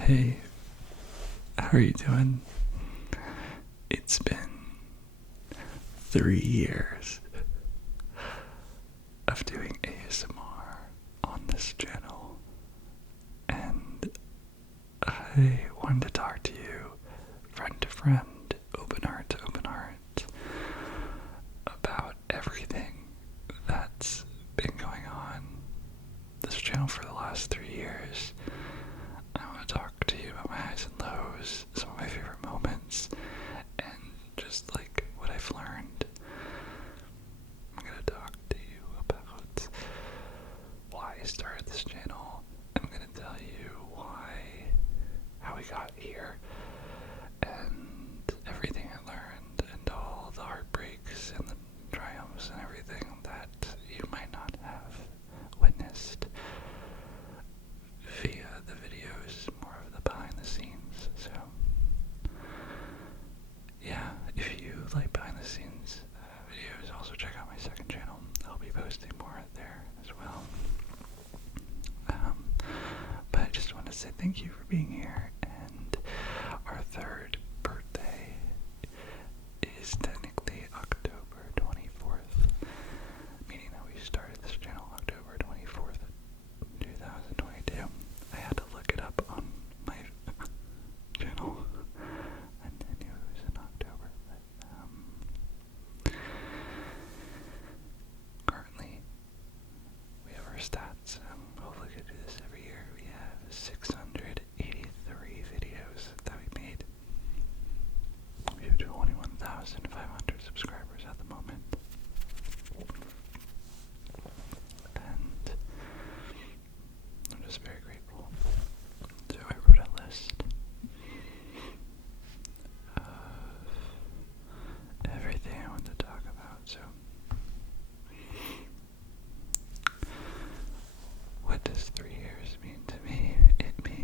Hey, how are you doing? It's been 3 years of doing ASMR on this channel, and I wanted to talk to you, friend to friend, open heart to open heart, about everything that's been going on this channel for the last 3 years. I want to talk to you about my highs and lows, some of my favorite moments, and just like what I've learned. I'm going to talk to you about why I started this channel. I'm going to tell you how we got here, and everything I learned, and all the heartbreaks and the triumphs and everything that you might not have witnessed via the videos, more of the behind the scenes. So yeah, if you like behind the scenes videos, also check out my second channel. I'll be posting more there as well. But I just want to say thank you for being here, and our third birthday is technically October 24th, meaning that we started this channel October 24th, 2022. I had to look it up on my channel, and I knew it was in October, but currently we have our stats. Hopefully we could do this every year. We have 683 videos that we made. We have 21,500 subscribers at the moment, and I'm just very grateful. So I wrote a list of everything I want to talk about. So what does 3 years mean to me? It means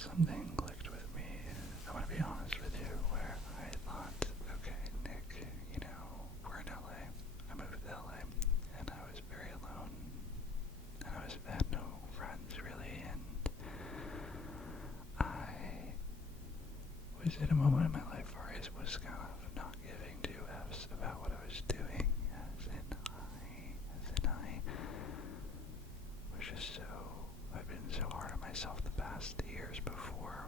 something clicked with me. I want to be honest with you, where I thought, okay, Nick, you know, we're in LA. I moved to LA, and I was very alone, and I had no friends really, and I was in a moment in my life where I was kind of not giving two F's about what I was doing, as in I was just I've been so hard on myself the past years before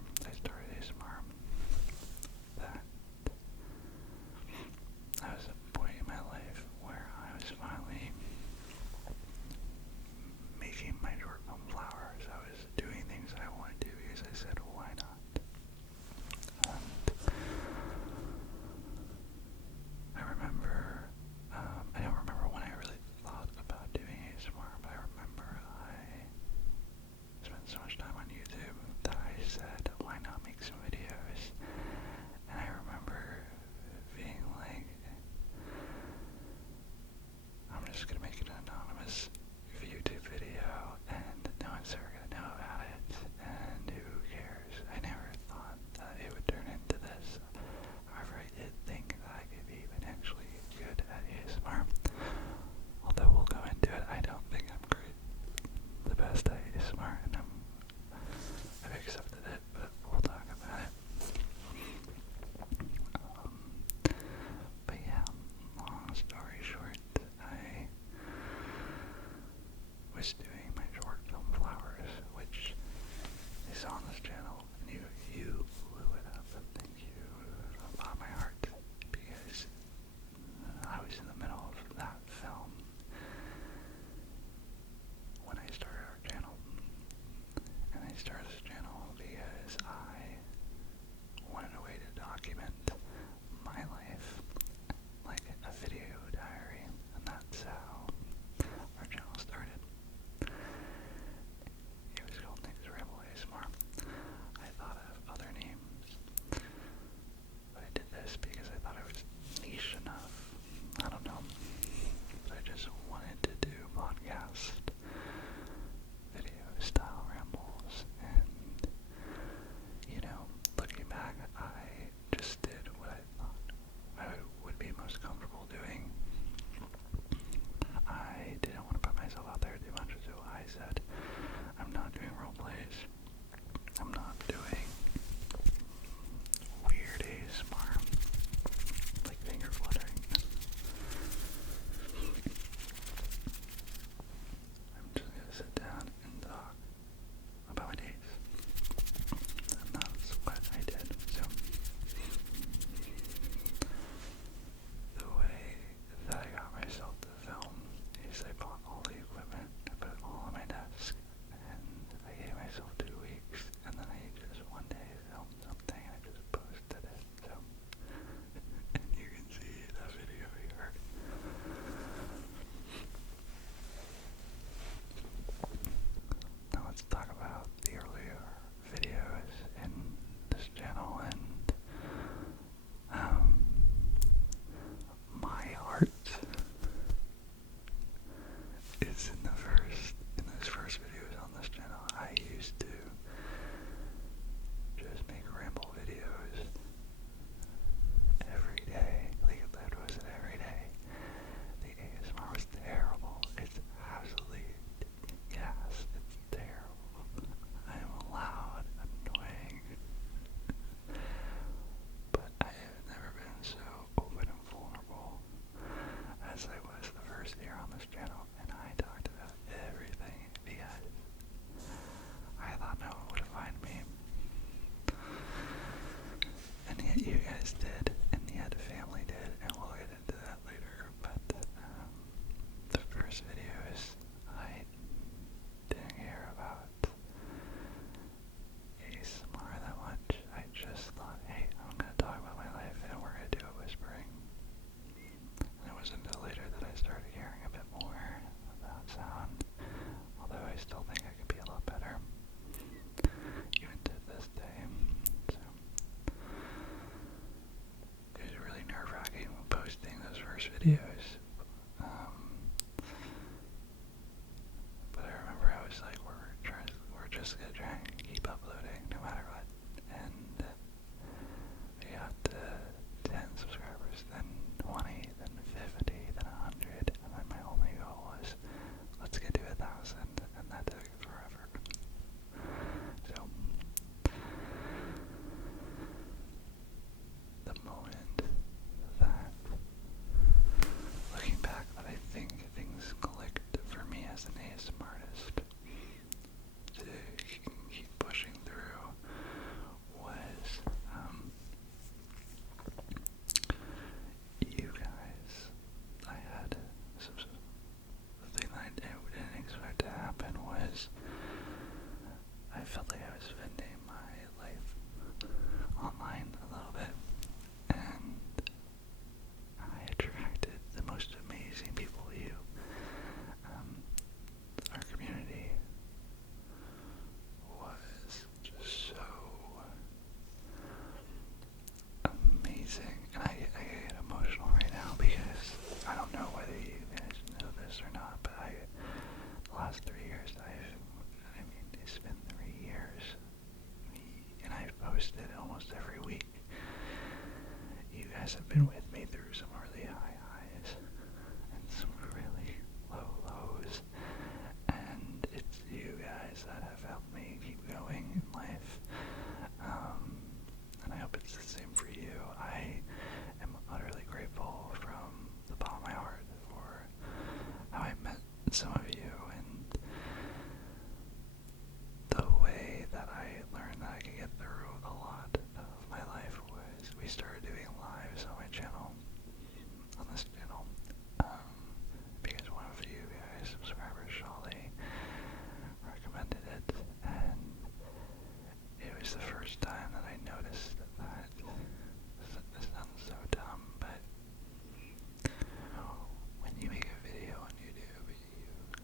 some of you, and the way that I learned that I could get through a lot of my life was we started doing lives on my channel, on this channel, because one of you guys, subscribers, Shawley, recommended it, and it was the first time that I noticed that, this sounds so dumb, but when you make a video on YouTube, you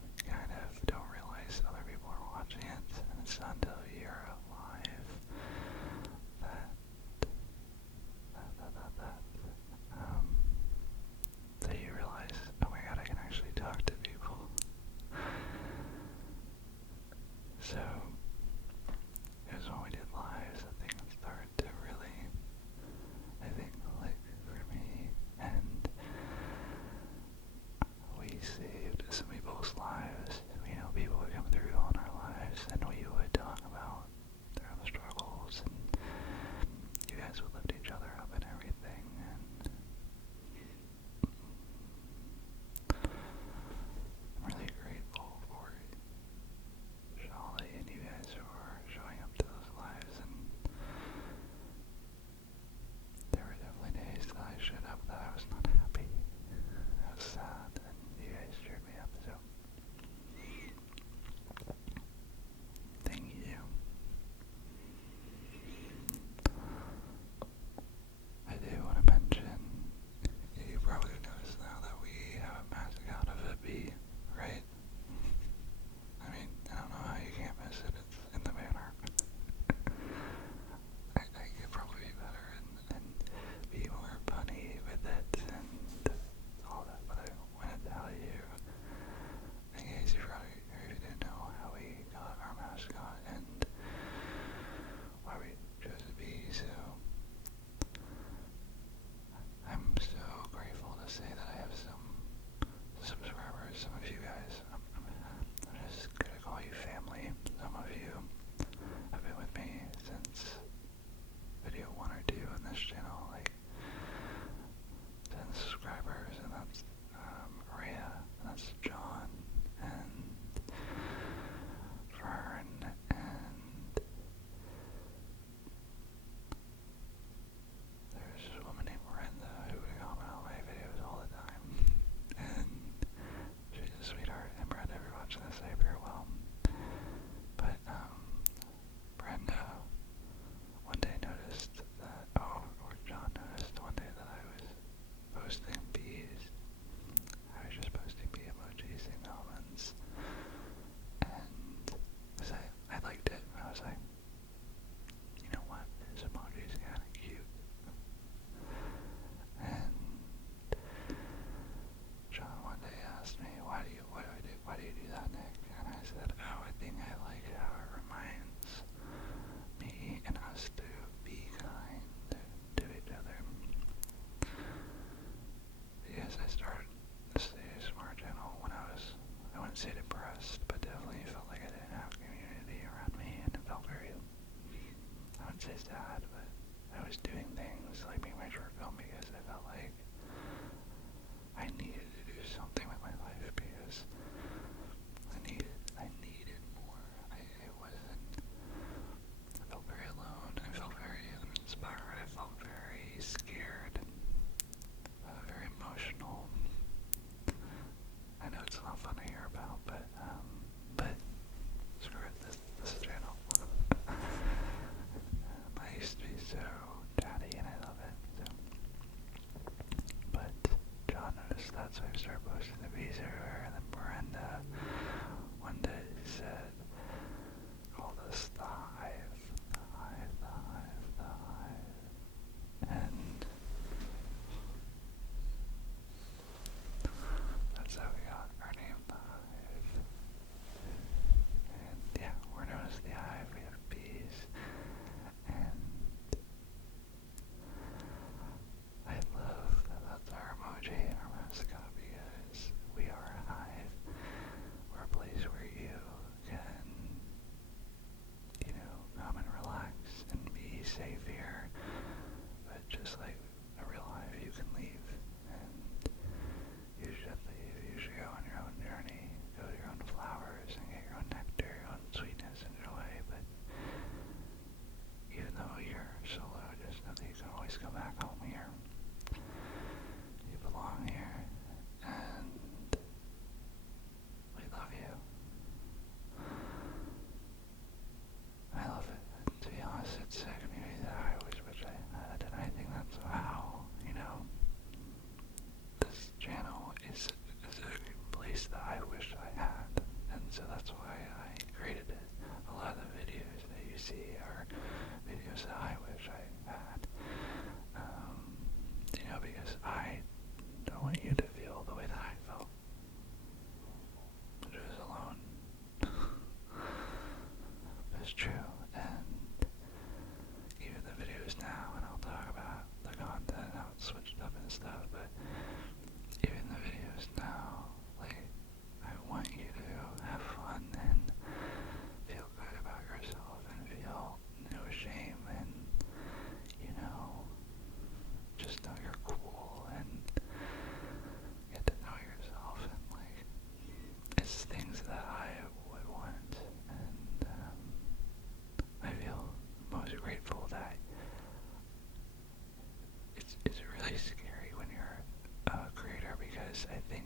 is really scary when you're a creator, because I think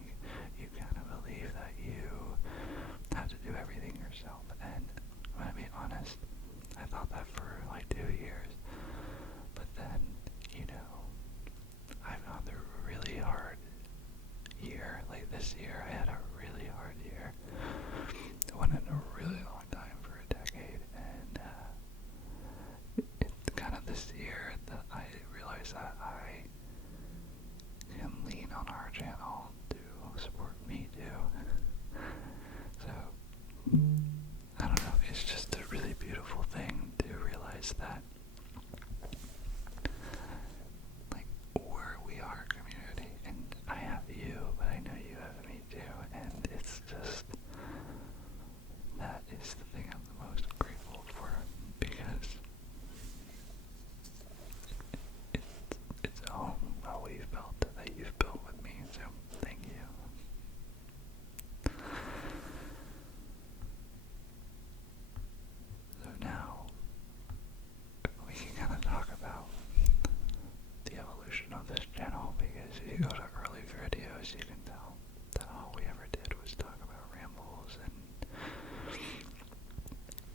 you kind of believe that you have to do everything yourself. And I'm gonna be honest, I thought that for like 2 years, but then, you know, I've gone through a really hard year. Like this year, I had a really hard year. It went in a really long time for a decade, and it's kind of this year that I realized that I can lean on our channel to support me too. So, I don't know, it's just a really beautiful thing to realize that, like, we are a community, and I have you, but I know you have me too, and it's just, that is the thing I'm the most grateful for, because it's home, what we've built, that you've built with me, so thank you. So now, we can kind of talk about the evolution of this channel, because if you go to early videos, you can tell that all we ever did was talk about rambles, and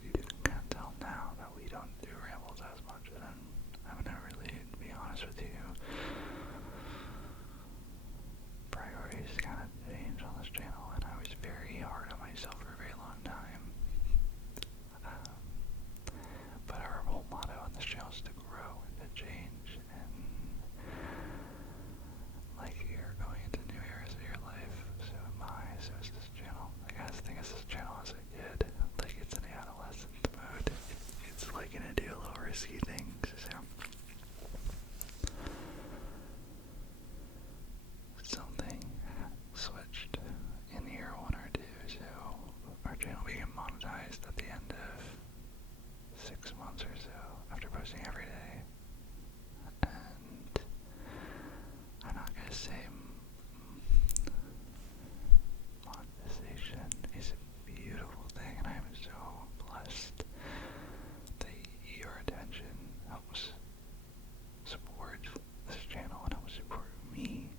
you can kind of tell now that we don't do rambles as much, and I'm gonna really be honest with you, priorities kind of changed on this channel, and I was very hard on myself for a very long time. But our whole motto on this channel is to grow and to change, and like you're going into new areas of your life, so am I, so is this channel. Like, I was thinking this channel as a kid, like it's in the adolescent mode. It's like gonna do a little risky things, so something switched in year 1 or 2, so our channel became monetized at the end of 6 months or so after posting every day. And I'm not gonna say monetization is a beautiful thing, and I am so blessed that your attention helps support this channel and helps support me.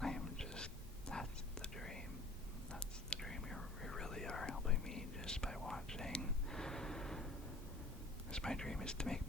I am just, that's the dream. That's the dream. You really are helping me just by watching. Because my dream is to make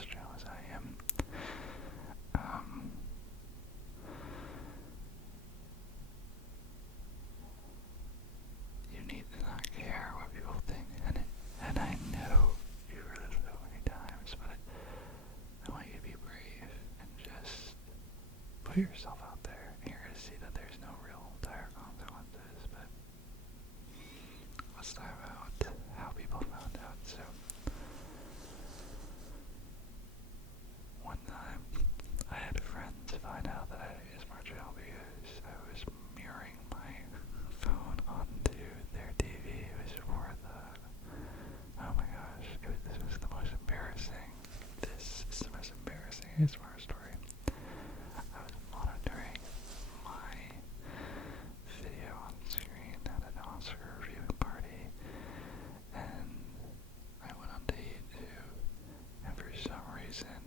this channel as I am. You need to not care what people think, and I know you've heard it so many times, but I want you to be brave and just put yourself out there. And you're going to see that there's no real dire consequences, but let's talk about how people found out. So, one time, I had a friend find out that I had an ASMR channel because I was mirroring my phone onto their TV. It was for oh my gosh, this was the most embarrassing. This is the most embarrassing ASMR story. I was monitoring my video on screen at an Oscar reviewing party, and I went on to YouTube, and for some reason,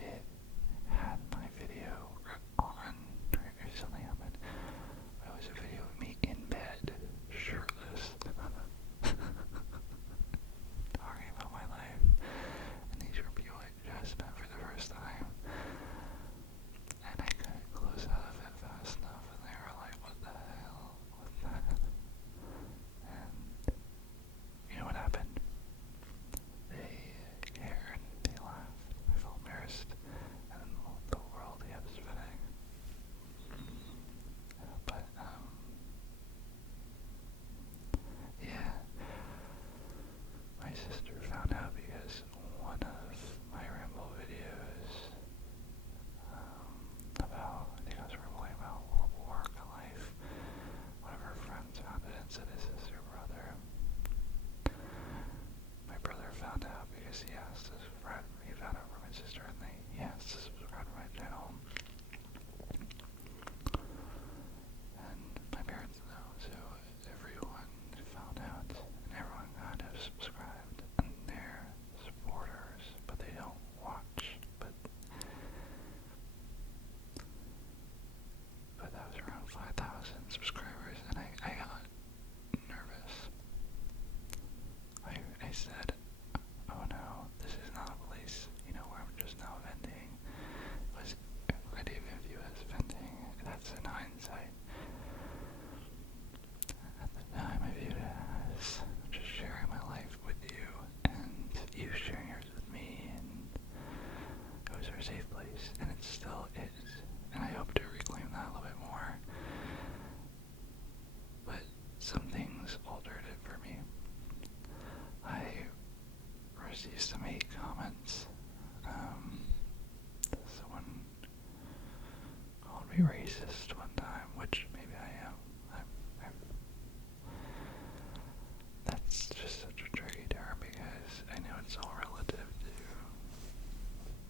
it had my video on, or something happened. It was a video of me in bed, shirtless, talking about my life, and these were people I just met for the first time, and I couldn't close out of it fast enough, and they were like, what the hell, what's that? And you know what happened? They cared, they laughed, I felt embarrassed, and the world kept spinning. But, yeah, my sister found out because one of my Ramble videos, about, I think I was rambling about work and life, one of her friends found it and said his sister brother. My brother found out because he asked to subscribe, he found out from my sister and he asked to subscribe to my channel. And my parents know, so everyone found out, and everyone kind of subscribed, and they're supporters, but they don't watch, but that was around 5,000 subscribers, and I got nervous. I said, oh no, this is not a place, where I'm just now venting. I didn't even view it as venting, that's in hindsight. At the time, I viewed it as just sharing my life with you, and you sharing yours with me, and it was our safe place, and it still is, and I hope to reclaim that a little bit more. But some things altered it for me. I received some hate comments. Someone called me racist one time, which maybe I am. That's just such a tricky term because I know it's all relative to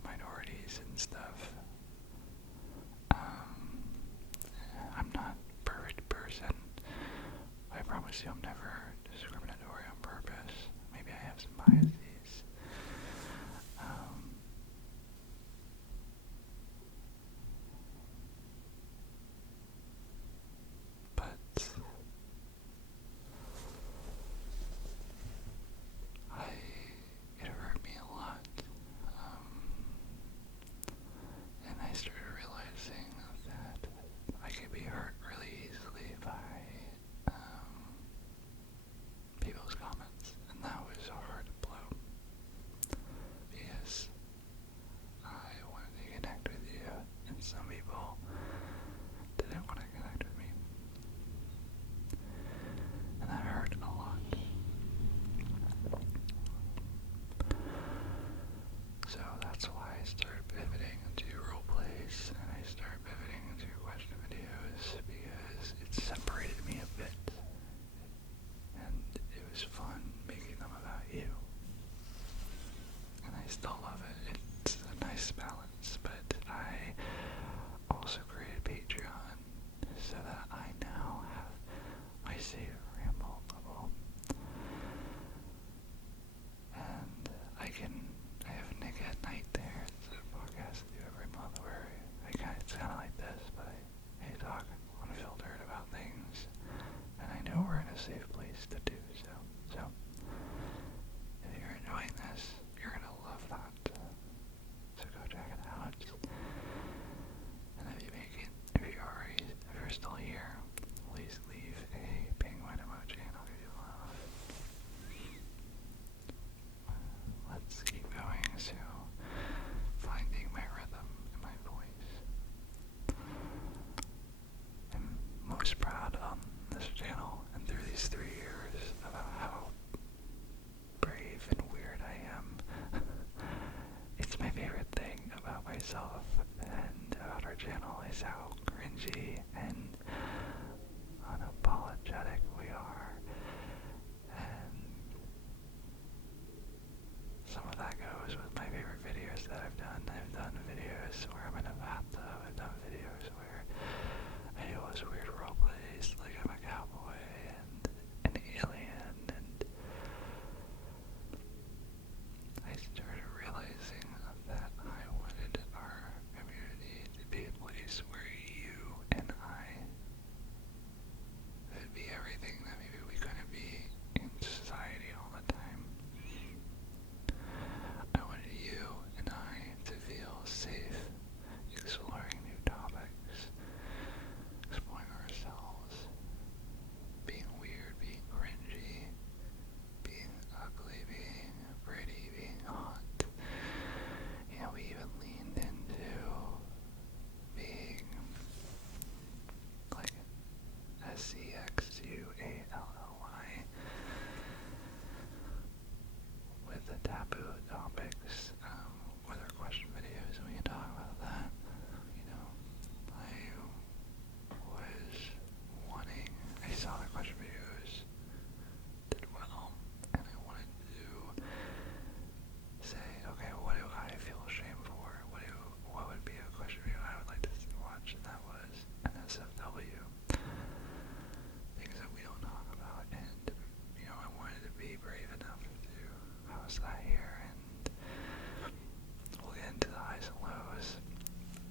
minorities and stuff. I'm not a perfect person. I promise you I'm never discriminatory on purpose. Maybe I have some biases. But it hurt me a lot. And I started realizing that I could be hurt really easily by people's comments, and that was a hard blow because I wanted to connect with you, and some people didn't want to connect with me, and that hurt a lot. So that's why I started pivoting into role plays, and I started pivoting into question videos because it separated me a bit, and it was fun making them about you. And I still love it. It's a nice balance, but I also created Patreon so that I now have my safe Ramble level. And I have Nick at Night there. It's a podcast I do every month where it's kind of like this, but I talk unfiltered about things, and I know we're in a safe place to do so. So, if you're enjoying this, myself and about our channel is how cringy and unapologetic we are. And some of that goes with my favorite videos that I've done. I've done videos where I'm in a bathtub. I've done videos where I do those weird roleplays, like I'm a cowboy and an alien, and I started realizing that I wanted our community to be a place where you and I could be everything that maybe we couldn't be in society all the time. I wanted you and I to feel safe exploring new topics, exploring ourselves, being weird, being cringy, being ugly, being pretty, being hot. You know, we even leaned into being like SEXUALLY with the taboo topics, with our question videos, and we can talk about that. You know, I was wanting, I saw the question videos did well, and I wanted to say, okay, what do I feel ashamed for? What would be a question video I would like to watch? And that was an SFW. Things that we don't talk about, and you know, I wanted to be brave enough to house that here, and we'll get into the highs and lows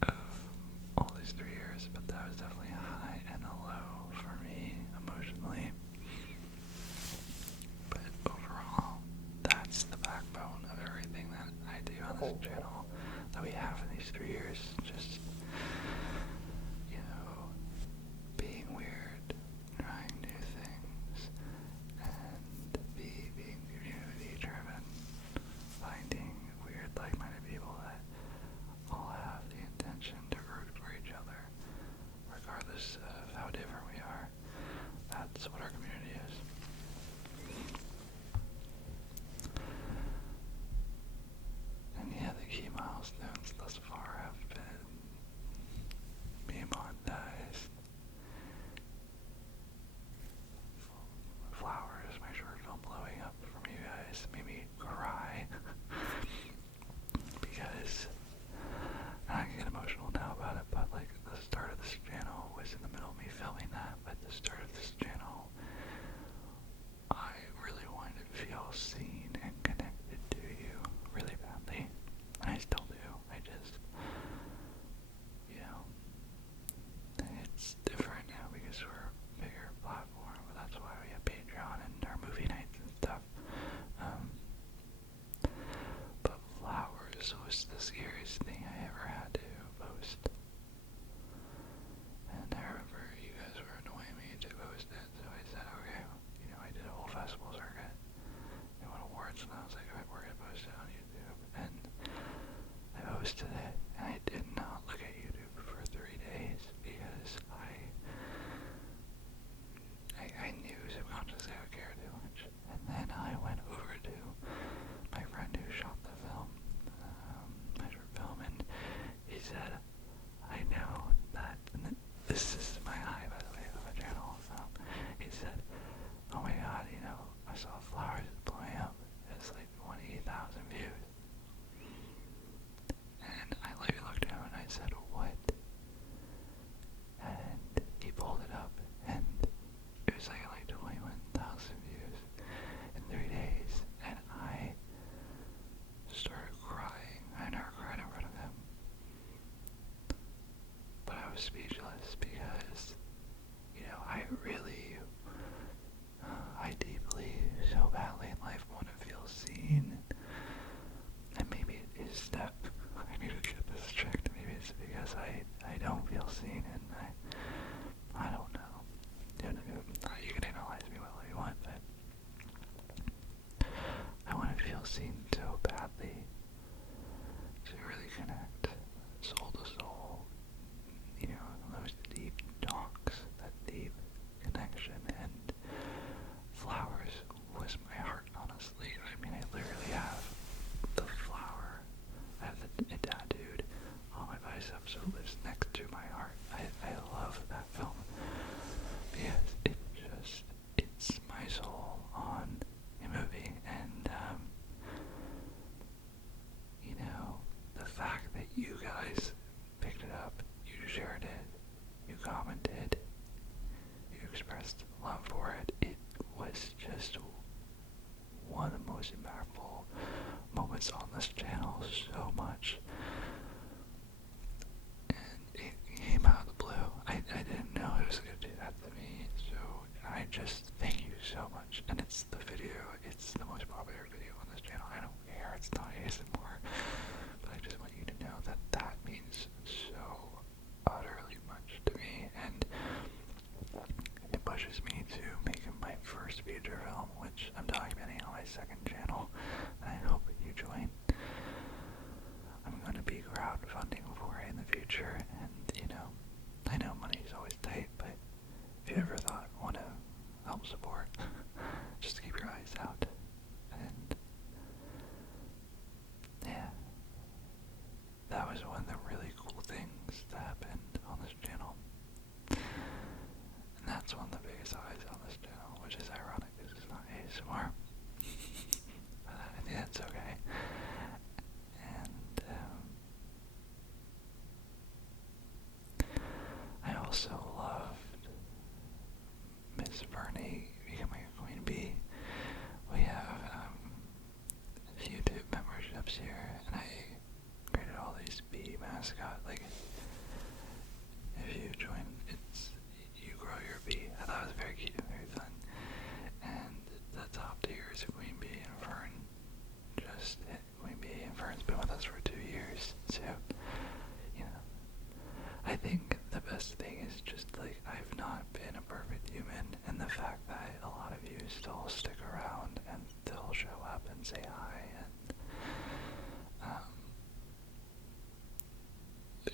of all these 3 years, but that was definitely a high and a low for me emotionally. But overall, that's the backbone of everything that I do on this channel that we have in these 3 years. Just, you know, being weird, trying new things, and being community driven, finding weird like-minded people that all have the intention to root for each other, regardless of how different we are. That's what our community is. And yeah, the key milestones thus far have been being monetized, Flowers, my short film blowing up from you guys, made me cry because I can get emotional now about it, but like the start of this channel was in the middle of me filming that, but the start of this channel, I really wanted to feel seen and connected to you really badly. I still do. I just, you know, it's different now because we're a bigger platform, but that's why we have Patreon and our movie nights and stuff. But Flowers was the scariest thing I ever had to post. And I remember you guys were annoying me to post it, so I said, okay, you know, I did a whole festival circuit. They won awards, and I was like, alright, we're gonna post it on YouTube. And I posted it, and I did not look at YouTube for 3 days because I knew subconsciously I would care too much. And then I went over to my friend who shot the film, my short film, and he said, I know that, and this is my high, by the way, of a channel. He said, oh my god, you know, I saw Flowers blowing up. It's like 180,000 views. And I like looked at him and I said, what? And he pulled it up, and it was like 21,000 views in 3 days, and I started crying. I never cried in front of him, but I was speechless because, you know, I really, I deeply, so badly in life want to feel seen, and maybe it is that I need to get this checked. Maybe it's because I don't feel seen, and I don't know. You can analyze me all you want, but I want to feel seen so badly to really connect soul to soul, you know, those deep talks, that deep connection, and Flowers was my heart, honestly. I mean, I literally have the flower, I have it tattooed this channel so much. And it came out of the blue. I didn't know it was going to do that to me, so I just thank you so much. And it's the most popular video on this channel. I don't care, it's not ASMR, but I just want you to know that that means so utterly much to me, and it pushes me to make my first feature film, which I'm documenting on my second channel, and I hope you join. I'm going to be crowdfunding for it in the future, and I know money's always tight, but if you ever want to help support, just keep your eyes out. And yeah, that was one of the really cool things that happened on this channel. And that's one of the biggest eyes on this channel, which is ironic because it's not ASMR. But I think that's okay. And I also loved Miss Bernie becoming a queen bee. We have YouTube memberships here, and I created all these bee mascot. Like, if you join, you grow your bee. I thought it was very cute and very fun. And the top tier is a queen bee, and Fern just hit queen bee, and Fern's been with us for 2 years. So, I think the best thing is just, like, I've not been a perfect human, and the fact that a lot of you still stick around and still show up and say hi, and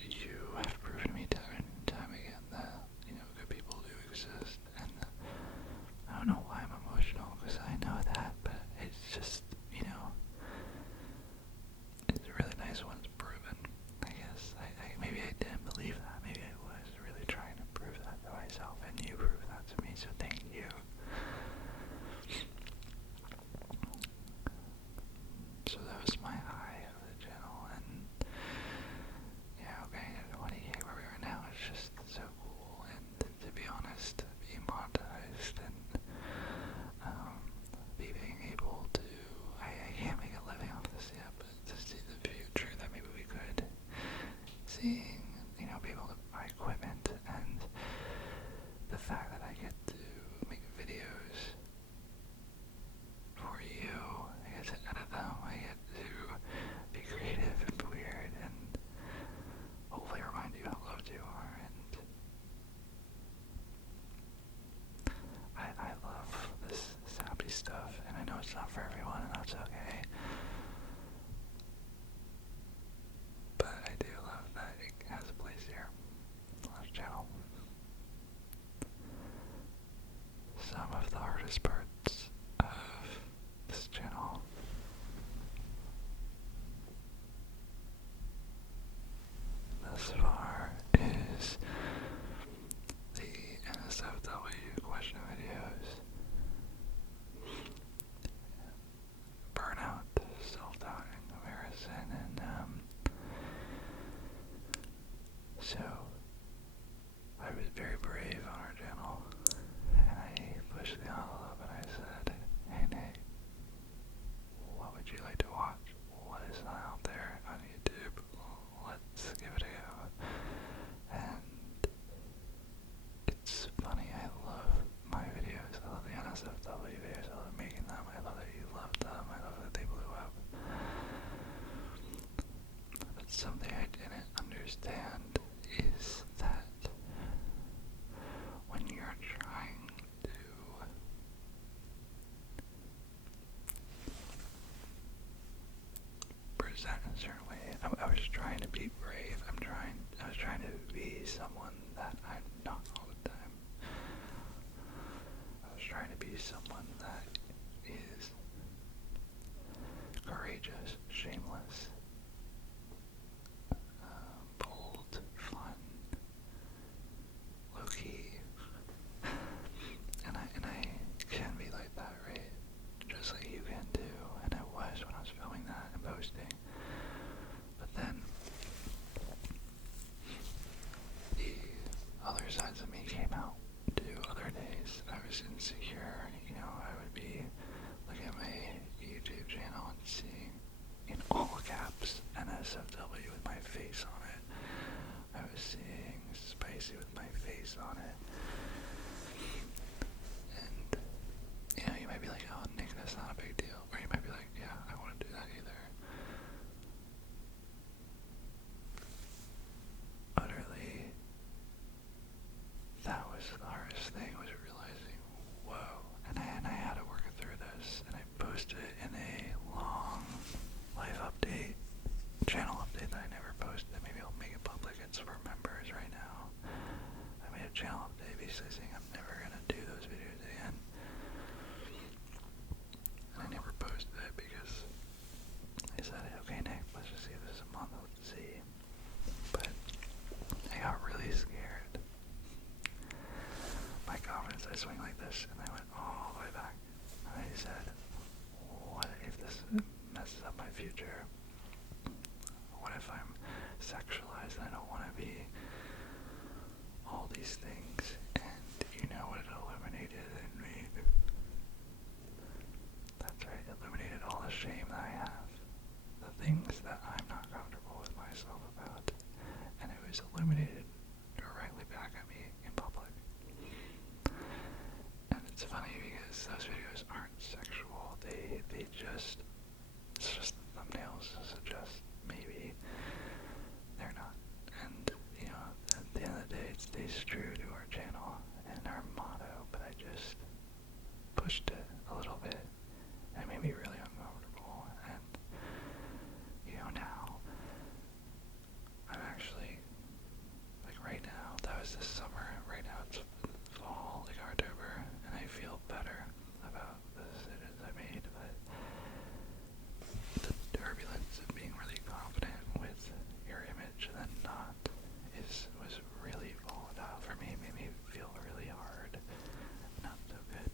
you have proven to me time and time again that, good people do exist, and I don't know why I'm emotional, because I know that, but it's just, it's really nice when it's proven, I guess. Maybe I didn't believe that. Maybe I was really trying to prove that to myself, and you proved that to me, so thank you. So that was my high of the channel, and okay, 20K where we are now is just so cool, and to be honest, being monetized and being able to, I can't make a living off this yet, but to see the future that maybe we could, seeing, be able to buy equipment, and the fact that I get to make videos for you, I get to edit them, I get to be creative and weird, and hopefully remind you how loved you are, and I love this sappy stuff, and I know it's not for everyone, and that's okay. But I do love that it has a place here on this channel. Some of the hardest parts of this channel thus far is the NSFW question videos. Burnout, self-doubt, and comparison, and so I was very brave on our channel, and I pushed the envelope and I said, hey Nate, what would you like to watch? What is not out there on YouTube? Let's give it a go. And it's funny, I love my videos, I love the NSFW videos, I love making them, I love that you love them, I love that they blew up. But something I didn't understand is that when you're trying to present in a certain way, I was trying to be brave, I was trying to be someone that I'm not all the time. I was trying to be someone that is courageous, shameless, bold, fun, low-key, and I can be like that, right? Just like you can too, and I was when I was filming that and posting. But then the other sides of me came out too. Other days I was insecure, channel update that I never posted. Maybe I'll make it public. It's for members right now. I made a channel update basically saying I'm never gonna do those videos again. And I never posted it because I said, okay, Nick, let's just see if this is a month. Let's see. But I got really scared. My confidence, I swing like this, and I went all the way back. And I said, what if this messes up my future? What if I'm sexualized and I don't want to be all these things? And you know what it illuminated in me? That's right, it illuminated all the shame that I have. The things that I'm not comfortable with myself about. And it was illuminated directly back at me in public. And it's funny because those videos aren't sexual. They just, it's just the thumbnails suggest maybe they're not. And, you know, at the end of the day, it stays true to our channel and our motto, but I just pushed it a little bit, and it made me really uncomfortable. And, you know, now, I'm actually, like right now, that was this summer, right now it's fall, like October, and I feel better about the decisions I made, but the turbulence of being really confident with your image and then not was really volatile for me. It made me feel really hard, not so good.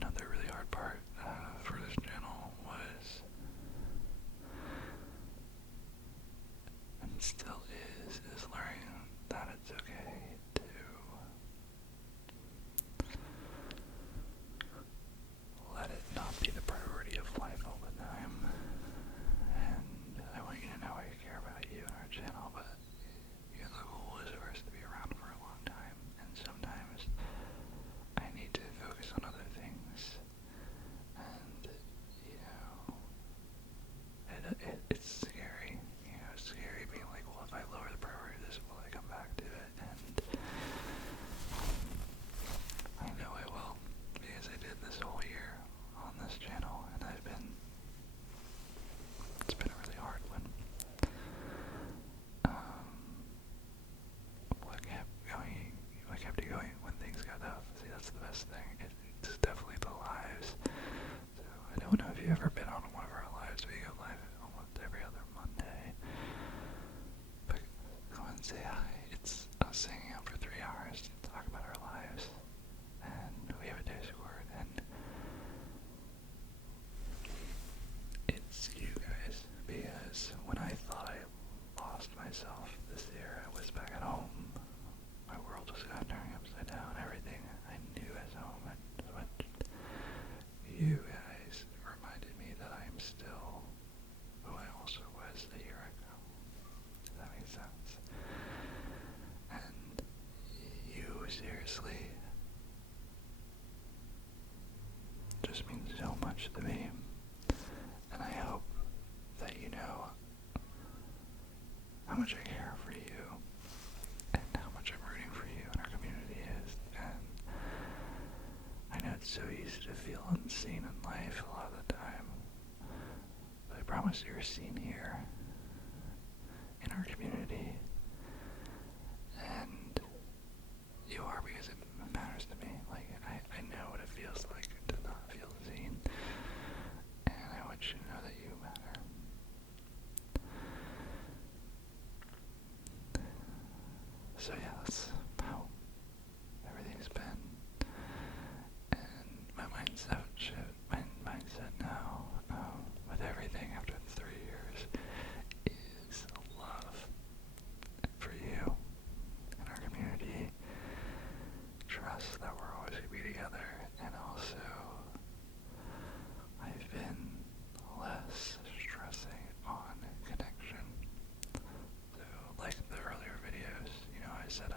Another really hard part for this channel was, and still is learning that it's okay to let it not be the priority of life all the time. And I want you to know I care about you and our channel, but the goal is for us to be around for a long time, and sometimes I need to focus on other things. And, you know, it's scary. You know, it's scary being like, well, if I lower the priority of this, will I come back to it? And I know I will, because I did this whole year on this channel, and it's been a really hard one. What kept it going when things got tough? See, that's the best thing. It's definitely the lives. So I don't know if you've ever been on one of our lives. We go live almost every other Monday. But come and say hi. It's us hanging out for 3 hours to talk about our lives. And we have a Discord, and it's you guys. Because when I thought I lost myself this year, I was back at home. My world was kind of turning upside down. Everything I knew as home had switched. You guys reminded me that I am still who I also was a year ago. Does that make sense? And you seriously just means so much to me. And I hope that you know how much I care for you and how much I'm rooting for you and our community is. And I know it's so easy to feel unseen in life a lot of the time, but I promise you're seen here in our community, and you are, because it matters to me. Like, I know what it feels like to not feel seen, and I want you to know that you matter. So yeah, that's how everything's been. And my mindset now, with everything after 3 years, is love for you and our community. Trust that we're always going to be together, and also I've been less stressing on connection. So, like the earlier videos, you know, I said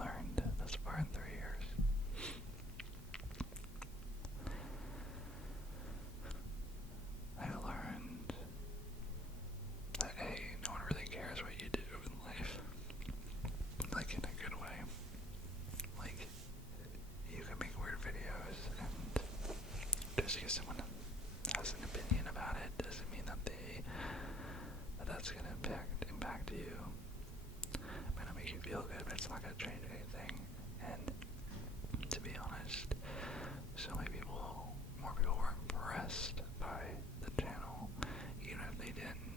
learned thus far in 3 years? I've learned that A, no one really cares what you do in life. Like, in a good way. Like, you can make weird videos, and just because someone has an opinion about it doesn't mean that that's gonna impact you. It might not make you feel good, but it's not gonna change anything. And to be honest, more people were impressed by the channel, even if they didn't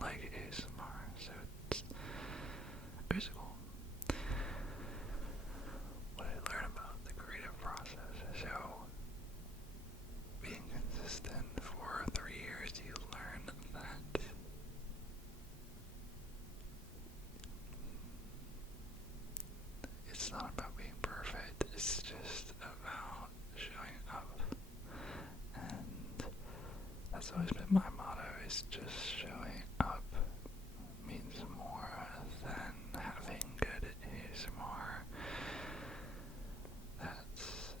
like ASMR. So it was cool. What I learned about the creative process. So being consistent for 3 years, you learn that it's not about being perfect, it's just about showing up. And that's always been my motto, is just showing up means more than having good ASMR. That's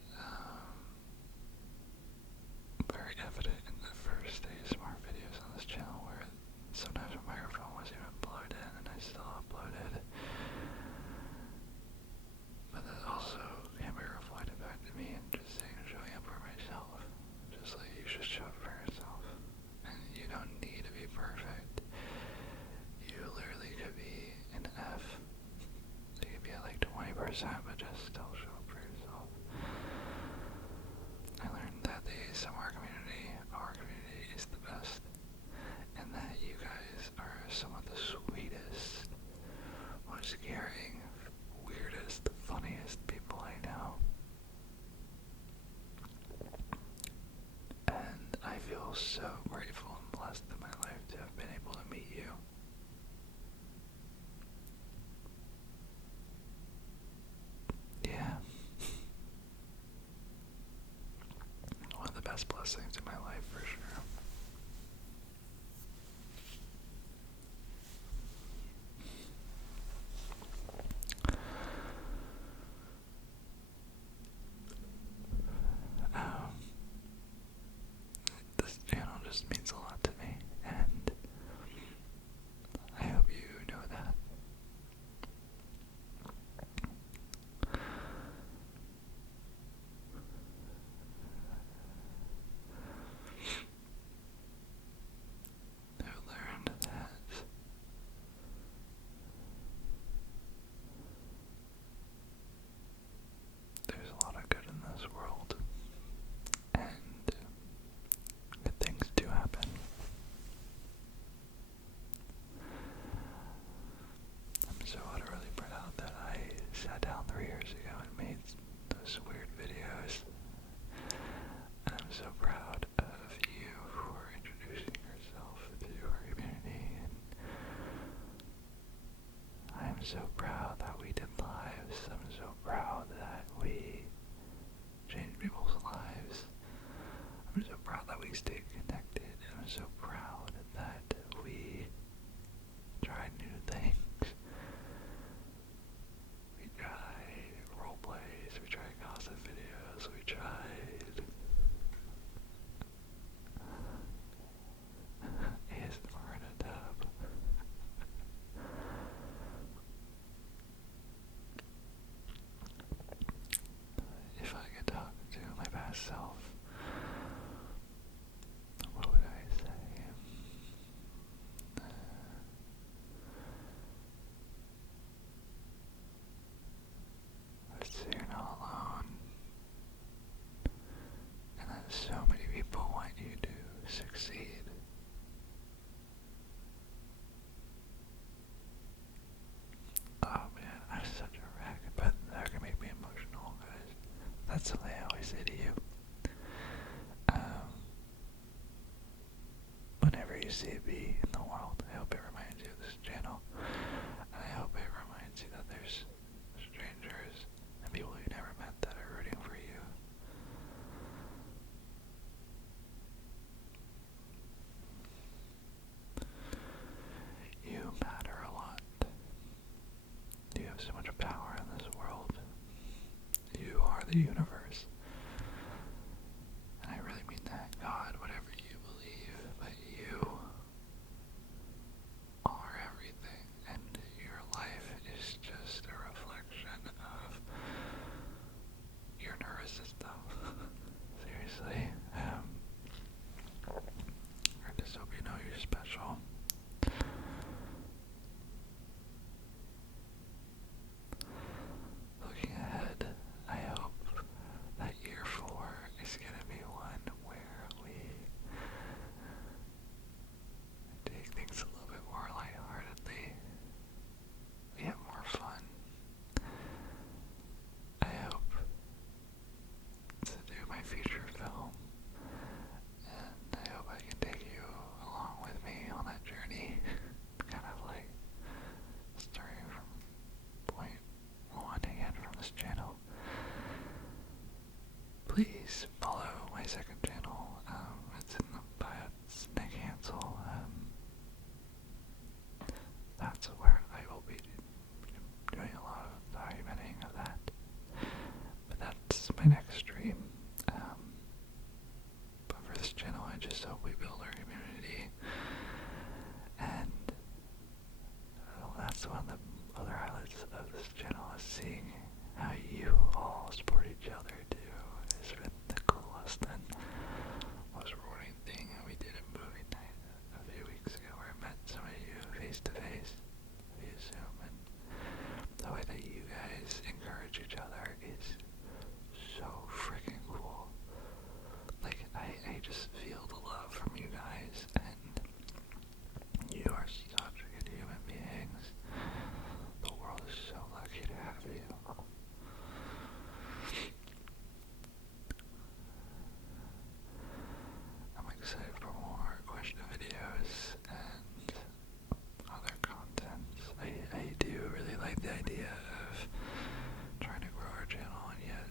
very evident in the first ASMR videos on this channel, where sometimes my microphone wasn't even plugged in and I still uploaded. But that also can be reflected back to me and just saying, showing up for myself. Just like you should show up for yourself. And you don't need to be perfect. You literally could be an F. You could be at like 20%, but just still show up for yourself. I learned that the ASMR community, our community, is the best. And that you guys are some of the sweetest, most caring, weirdest, funniest people I know. And I feel so grateful and blessed in my life to have been able to meet you. Yeah. One of the best blessings in my life, for sure. This channel just means a lot to me, and I hope you know that. I've learned that there's a lot of good in this world, and good things do happen. I'm so utterly proud that I sat down 3 years ago and made those weird videos. And I'm so proud of you for introducing yourself to our community. And I'm so proud that we did lives. I'm so proud that we changed people's lives. I'm so proud that we stayed connected. I'm so proud that we tried new things. We tried role plays, we tried gossip videos, we tried ASMR in a tub. If I could talk to my past self, what would I say? I'd say you're not alone, and that so many people want you to succeed. Oh man, I'm such a wreck, but that can make me emotional, guys. That's something I always say to you. Whenever you see a bee in the world, I hope it reminds you of this channel. And I hope it reminds you that there's strangers and people you never met that are rooting for you. You matter a lot. You have so much power in this world. the universe. And I really mean that. God, whatever you believe, but you are everything, and your life is just a reflection of your nervous system. Seriously. I just hope you know you're special. Looking ahead, I hope that year 4 is going to be one where we take things a little bit more lightheartedly. We have more fun. I hope to do my feature film, and I hope I can take you along with me on that journey. Kind of like starting from point 1 again from this channel. Please follow my second channel. It's in the bio. It's Nick Hansel. That's where I will be doing a lot of documenting of that. But that's my next stream. But for this channel, I just hope we build our community. And that's one of the other highlights of this channel, is seeing how you all support each other too. It's been the coolest and most rewarding thing. We did a movie night a few weeks ago where I met some of you face to face via Zoom, and the way that you guys encourage each other is so freaking cool. Like, I just feel the love from you guys, and you are such good human beings. The world is so lucky to have you. I'm excited for more question videos and other content. I do really like the idea of trying to grow our channel and yet,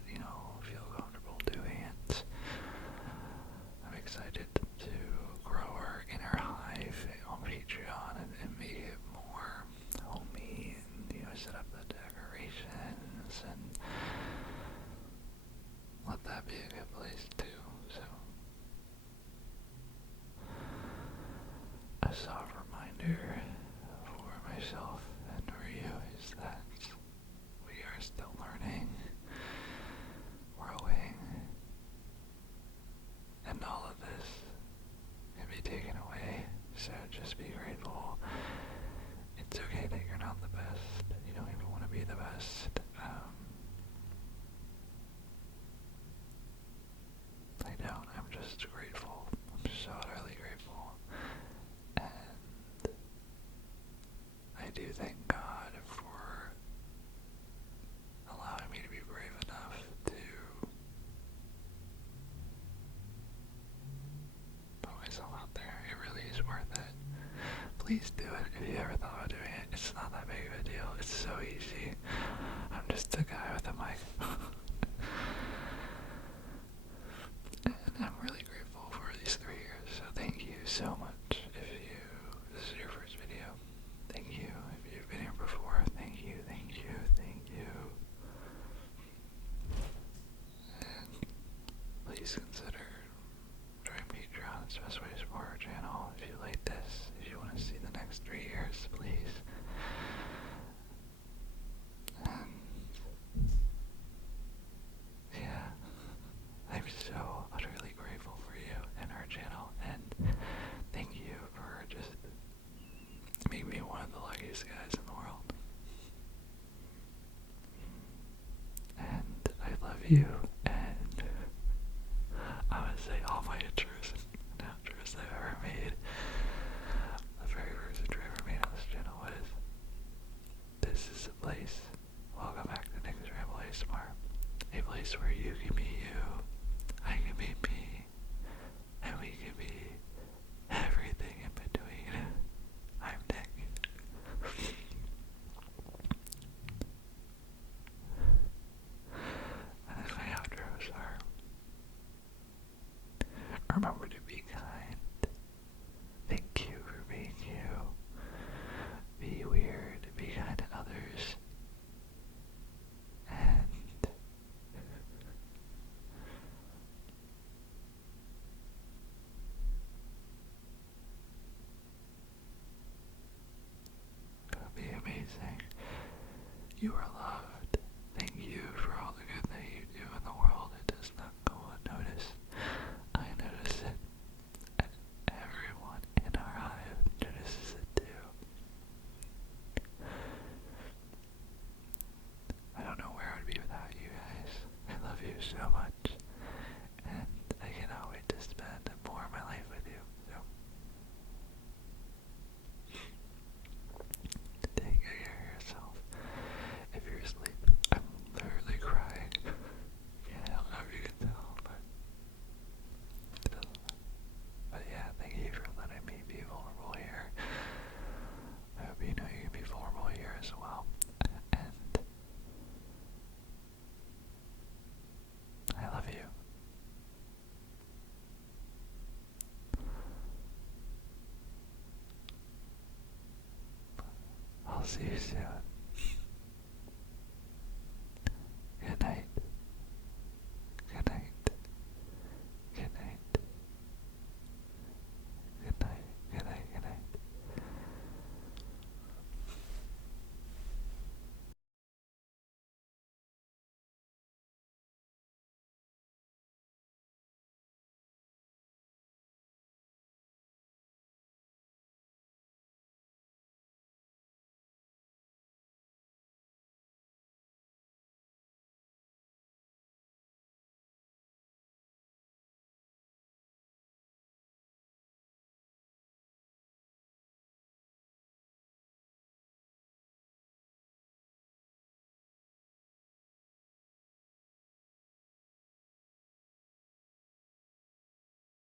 feel comfortable doing it. I'm excited to grow our inner hive on Patreon and make it more homey, and set up the decorations and let that be a good place too. So a soft reminder for myself and for you is that we are still learning, growing, and all of this can be taken away. So just be grateful. It's okay that you're not the best. You don't even want to be the best. I don't. I'm just grateful. I'm so utterly grateful. And I do thank God for allowing me to be brave enough to put myself out there. It really is worth it. Please do it if you ever thought of doing it. It's not that big of a deal. It's so easy. I'm just a guy with a mic. And I'm really grateful for these 3 years. So thank you so much. If this is your first video, thank you. If you've been here before, thank you, thank you, thank you. And please consider joining Patreon. It's the best way to support our channel. If you like this, if you want to see the next 3 years, please. And yeah, I'm so utterly grateful for you and our channel, and thank you for just making me one of the luckiest guys in the world. And I love you, and I would say all my intros and outros I've ever made. The very first intro I ever made on this channel was, "This is a place. Welcome back to Nick's Ramble ASMR. A place where you can be you, I can be me, and we can be everything in between." I'm Nick. And then my outros are, remember to be kind. Thank you for being you. Be weird. Be kind to others. And see you soon.